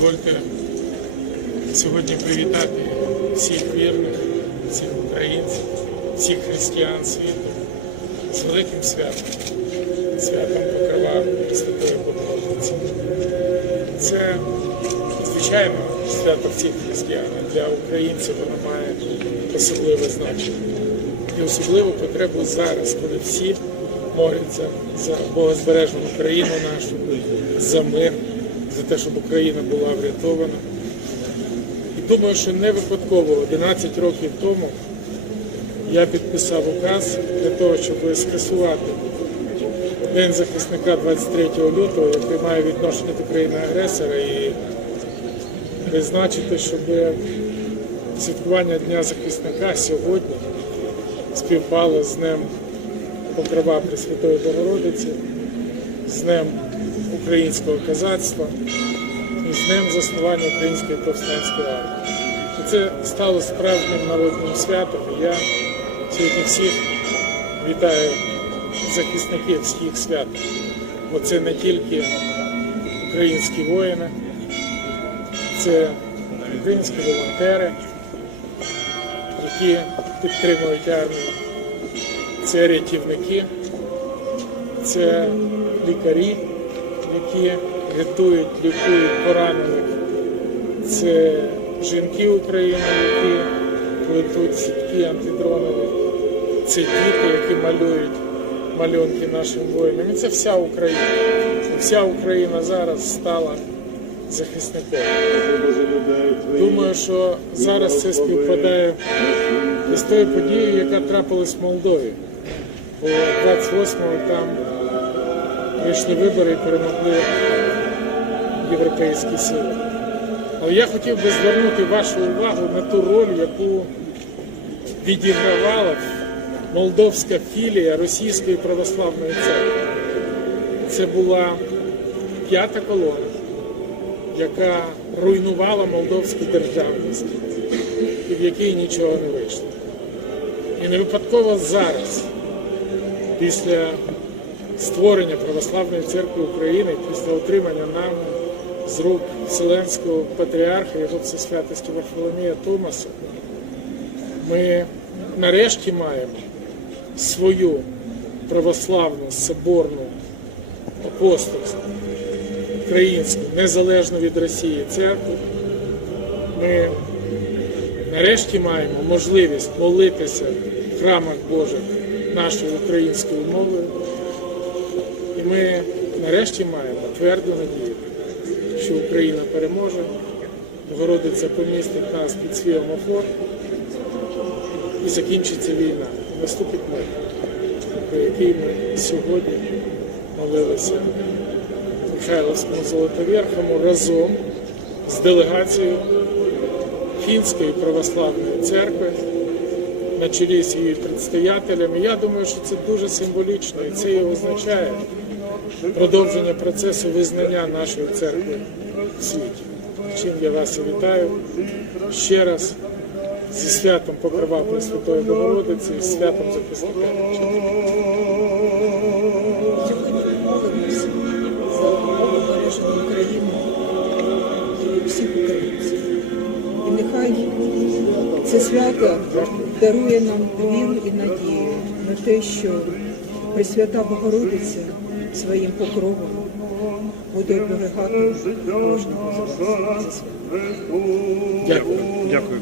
Дозвольте сьогодні привітати всіх вірних, всіх українців, всіх християн світу з великим святом, святом Покрова Пресвятої Богородиці. Це, звичайно, свято всіх християн, для українців воно має особливе значення. І особливу потребу зараз, коли всі моляться за богозбережну Україну нашу, за мир, за те, щоб Україна була врятована. І думаю, що не випадково 11 років тому я підписав указ для того, щоб скасувати День захисника 23 лютого, який має відношення до країни-агресора, і призначити, щоб святкування Дня захисника сьогодні співпало з Днем Покрова Пресвятої Богородиці, з Днем українського козацтва і з Днем заснування Української повстанської армії. І це стало справжнім народним святом. І я сьогодні всіх вітаю захисників всіх свят. Бо це не тільки українські воїни, це українські волонтери, які підтримують армію. Це рятівники, це лікарі, які рятують, лікують поранених. Це жінки України, які плетуть сітки антидронові. Це діти, які малюють малюнки нашим воїнам. І це вся Україна. Вся Україна зараз стала захисником. Думаю, що зараз це співпадає з тою подією, яка трапилась в Молдові. Бо 28-го там прийшли вибори і перемогли європейські сили. Але я хотів би звернути вашу увагу на ту роль, яку відігравала молдовська філія Російської православної церкви. Це була п'ята колона, яка руйнувала молдовську державність і в якій нічого не вийшло. І не випадково зараз, після створення Православної церкви України, після отримання нами з рук Вселенського патріарха, його всесвятості Варфоломія Томаса, ми нарешті маємо свою православну соборну апостольську, українську, незалежну від Росії церкву. Ми нарешті маємо можливість молитися в храмах Божих нашою українською мовою. Ми нарешті маємо тверду надію, що Україна переможе, Богородиця помістить нас під свій омофор і закінчиться війна. Наступить мир, про який ми сьогодні молилися Михайловському Золотовірхому разом з делегацією Фінської православної церкви на чолі з її предстоятелями. Я думаю, що це дуже символічно, і це і означає продовження процесу визнання нашої церкви в світі. Чим я вас і вітаю ще раз зі святом Покрова Пресвятої Богородиці і святом захисника. Сьогодні за обережену Україну і всіх українців. І нехай це свято дарує нам віру і надію на те, що Пресвята Богородиця своїм покровом буде оберігати кожного. Дякую. Дякую.